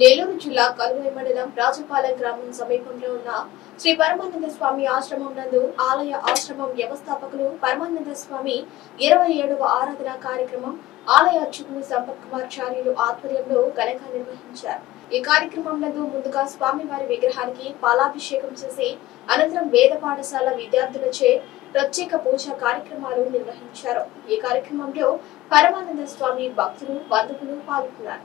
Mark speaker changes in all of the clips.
Speaker 1: నెల్లూరు జిల్లా కలువై మండలం రాజపాలెం గ్రామం సమీపంలో ఉన్న శ్రీ పరమానంద స్వామి ఆశ్రమం నందు ఆలయ ఆశ్రమం వ్యవస్థాపకులు పరమానంద స్వామి ఇరవై ఏడవ ఆరాధన కార్యక్రమం ఆలయ అర్చకులు సంపత్ కుమార్ చార్యులు ఆధ్వర్యంలో ఘనంగా నిర్వహించారు. ఈ కార్యక్రమం నందు ముందుగా స్వామివారి విగ్రహానికి పాలాభిషేకం చేసి అనంతరం వేద పాఠశాల విద్యార్థులచే ప్రత్యేక పూజా కార్యక్రమాలు నిర్వహించారు. ఈ కార్యక్రమంలో పరమానంద స్వామి భక్తులు బంధువులు పాల్గొన్నారు.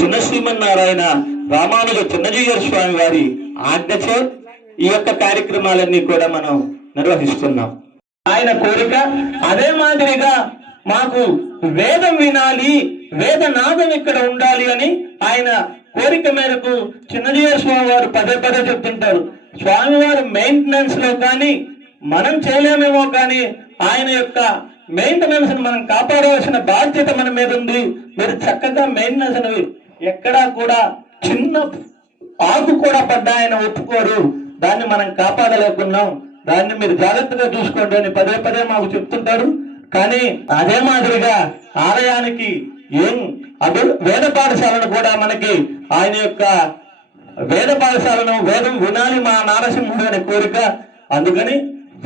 Speaker 2: చిన్న శ్రీమన్నారాయణ రామానుజ చిన్నజీయర్ స్వామి వారి ఆజ్ఞచే ఈ యొక్క కార్యక్రమాలన్నీ కూడా మనం నిర్వహిస్తున్నాం. ఆయన కోరిక అదే మాదిరిగా మాకు వేదం వినాలి వేదనాదం ఇక్కడ ఉండాలి అని ఆయన కోరిక మేరకు చిన్నజీయర్ స్వామి వారు పదే పదే చెప్తుంటారు. స్వామివారి మెయింటెనెన్స్లో కానీ మనం చేయలేమేమో కానీ ఆయన యొక్క మెయింటెనెన్స్ మనం కాపాడవలసిన బాధ్యత మన మీద ఉంది. మీరు చక్కగా మెయింటెనెన్స్ అనేవి ఎక్కడా కూడా చిన్న ఆకు కూడా పడ్డా ఆయన ఒప్పుకోరు. దాన్ని మనం కాపాడలేకున్నాం. దాన్ని మీరు జాగ్రత్తగా చూసుకోండి అని పదే పదే మాకు చెప్తుంటారు. కానీ అదే మాదిరిగా ఆలయానికి ఏం అభి వేద పాఠశాలను కూడా మనకి ఆయన యొక్క వేద పాఠశాలను వేదం వినాలి మా నారసింహుడు అనే కోరిక. అందుకని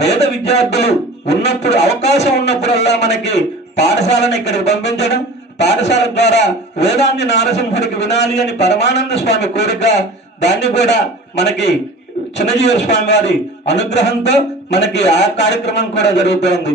Speaker 2: వేద విద్యార్థులు ఉన్నప్పుడు అవకాశం ఉన్నప్పుడల్లా మనకి పాఠశాలను ఇక్కడికి పంపించడం పాఠశాల ద్వారా వేదాన్ని నారసింహుడికి వినాలి అని పరమానంద స్వామి కోరిక దాన్ని కూడా మనకి చిన్నజీవ స్వామి వారి అనుగ్రహంతో మనకి ఆ కార్యక్రమం కూడా జరుగుతోంది.